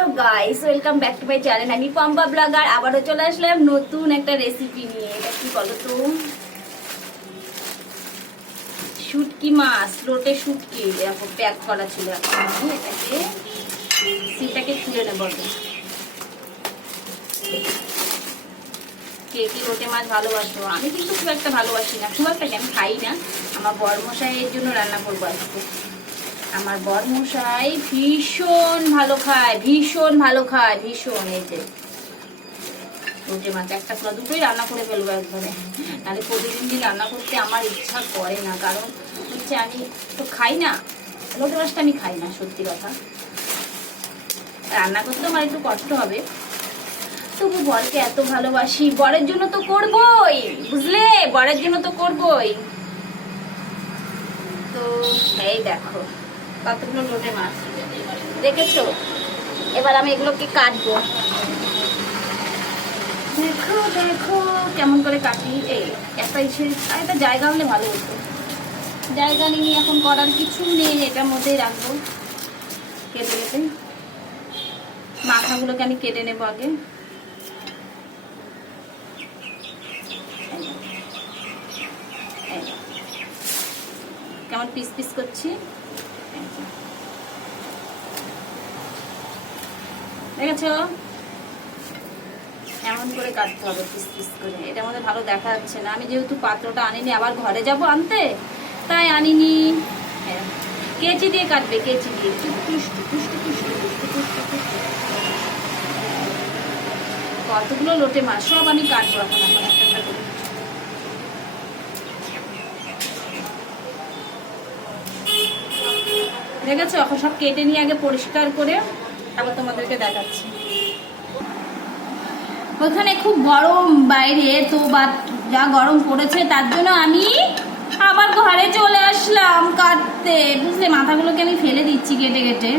Hello guys welcome back to my channel আমি Pampa blogger, আবারও চলে আসলাম নতুন একটা রেসিপি নিয়ে। এটা কি বলো তো? শুটকি মাছ, লোটে শুটকি। এরকম প্যাক করা ছিল আমি এটাকে সিটাকে খুলে নেব। কে কি লোটে মাছ ভালোবাসো? আমি কিন্তু খুব একটা ভালোবাসি না। খুব একটা আমি খাই না। আমার বড় মশাইয়ের জন্য রান্না করব আজকে। আমার বর মশাই ভীষণ ভালো খায়, ভীষণ ভালো খায়, ভীষণ এই যে। রুটে মাছ, একটা পুরো দুটোই রান্না করে ফেলব একবারে। নাহলে প্রতিদিন দিন রান্না করতে আমার ইচ্ছা করে না, কারণ হচ্ছে আমি তো খাই না লোটে মাছটা আমি খাই না, সত্যি কথা। রান্না করতে আমার একটু কষ্ট হবে। তবু বরকে এত ভালোবাসি, বরের জন্য তো করবই, বুঝলে? বরের জন্য তো করবই। তো এই দেখো। কতগুলো লোটে মাছ। দেখেছ? এবার আমি এগুলোকে কাটবো। দেখো দেখো, কেমন করে কাটি। এই, একটা ইসে একটা জায়গা হলে ভালো হতো। জায়গা নিয়ে এখন করার কিছু নেই, এটার মধ্যেই রাখব। কেটে কেটে। মাথাগুলোকে আমি কেটে নেব আগে। কেমন পিস পিস করছি? দেখেছ এমন করে কাটতে হবে এটার মধ্যে ভালো দেখা যাচ্ছে না আমি যেহেতু পাত্রটা আবার ঘরে যাব আনতে তাই হ্যাঁ। কাটবে কেচি দিয়ে কতগুলো লোটে মাছ সব আমি কাটবো এখন এখন করে দেখেছ এখন সব কেটে নিয়ে আগে পরিষ্কার করে তারপর তোমাদেরকে দেখাচ্ছি। ওখানে খুব গরম বাইরে, তো বা যা গরম পড়েছে তার জন্য আমি আবার ঘরে চলে আসলাম কাটতে বুঝলে, মাথাগুলোকে আমি ফেলে দিচ্ছি কেটে কেটে।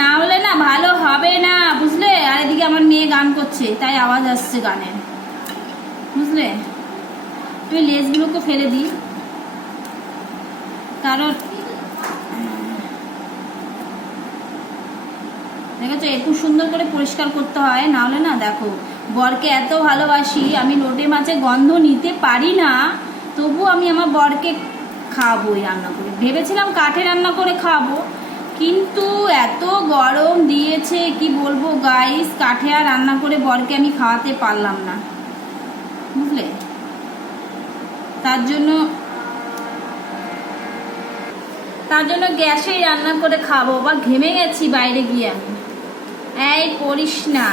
না হলে না ভালো হবে না, বুঝলে? আর এদিকে আমার মেয়ে গান করছে, তাই আওয়াজ আসছে গানের বুঝলে? আমি লেজগুলোকে ফেলে দিই। কারণ দেখেছ একটু সুন্দর করে পরিষ্কার করতে হয় না হলে না দেখো, বরকে এত ভালোবাসি, আমি লোটে মাছে গন্ধ নিতে পারি না, তবু আমি আমার বরকে খাওয়াবোই রান্না করে। ভেবেছিলাম কাঠে রান্না করে খাব কিন্তু এত গরম দিয়েছে, কি বলব গাইস কাঠে আর রান্না করে বরকে আমি খাওয়াতে পারলাম না। বুঝলে? তার জন্য তার জন্য গ্যাসেই রান্না করে খাব বা ঘেমে গেছি বাইরে গিয়ে আমি। এই করিস না।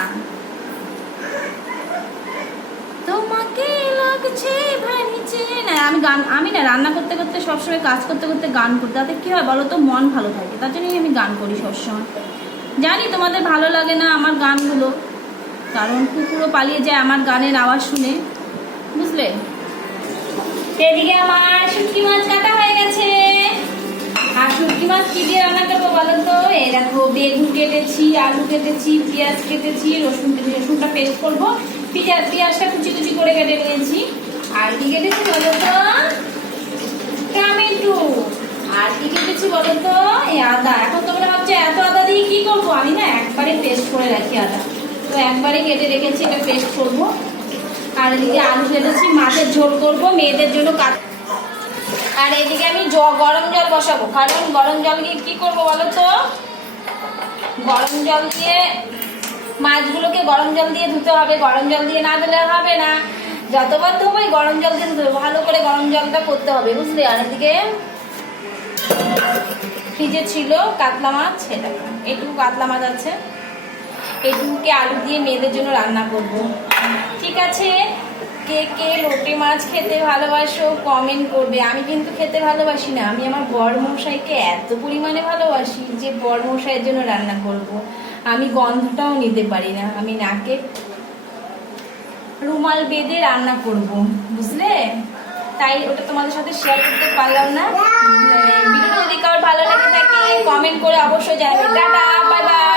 তোমাকে লাগছে ভারিছে না, আমি গান, আমি না, রান্না করতে করতে, সবসময় কাজ করতে করতে গান করি। তাতে কি হয় বলো তো, মন ভালো থাকে। তার জন্যই আমি গান করি সবসময়। জানি তোমাদের ভালো লাগে না আমার গানগুলো, কারণ কুকুরও পালিয়ে যায় আমার গানের আওয়াজ শুনে। বুঝলে? এদিকে আমার শুটকি মাছ কাটা হয়ে গেছে আর শুটকি মাছ কি দিয়ে রান্না করব বলো দেখো, বেগুন কেটেছি, আলু কেটেছি, পেঁয়াজ কেটেছি, রসুন রসুনটা পেস্ট করব। পেঁয়াজ, পেঁয়াজটা কুচি কুচি করে কেটে নিয়েছি। আর কি কেটেছি বলো তো? টমেটো। আর কি কেটেছি বলো তো? এই আদা। এখন তোমরা ভাবছ, এত আদা দিয়ে কি করব? আমি না একবারে পেস্ট করে রাখি আদা। তো একবারে কেটে রেখেছি এটা পেস্ট করব। আর এদিকে আলু কেটেছি, মাছের ঝোল করব, মেয়েদের জন্য কাট আর এদিকে আমি গরম জল বসাবো। কারণ গরম জল কি করব বলো তো? গরম জল দিয়ে, মাছগুলোকে গরম জল দিয়ে ধুতে হবে। গরম জল দিয়ে না ধুলে হবে না। যতবার ধোবো গরম জল দিয়ে ধুতে ভালো করে গরম জলটা করতে হবে, বুঝলি? আর এদিকে ফ্রিজে ছিল কাতলা মাছ, সেটা এইটুকু কাতলা মাছ আছে। এইটুকুকে আলু দিয়ে মেয়েদের জন্য রান্না করব। ঠিক আছে? কে কে লোটে মাছ খেতে ভালোবাসো কমেন্ট করবে। আমি কিন্তু খেতে ভালোবাসি না। আমি আমার বর মশাইকে এত পরিমাণে ভালোবাসি যে বর মশাইয়ের জন্য রান্না করব। আমি গন্ধটাও নিতে পারি না। আমি নাকে রুমাল বেঁধে রান্না করব, বুঝলে? তাই ওটা তোমাদের সাথে শেয়ার করতে পারলাম না। ভিডিওটা যদি কারোর ভালো লাগে থাকে কমেন্ট করে অবশ্যই জানাবে। Tata bye bye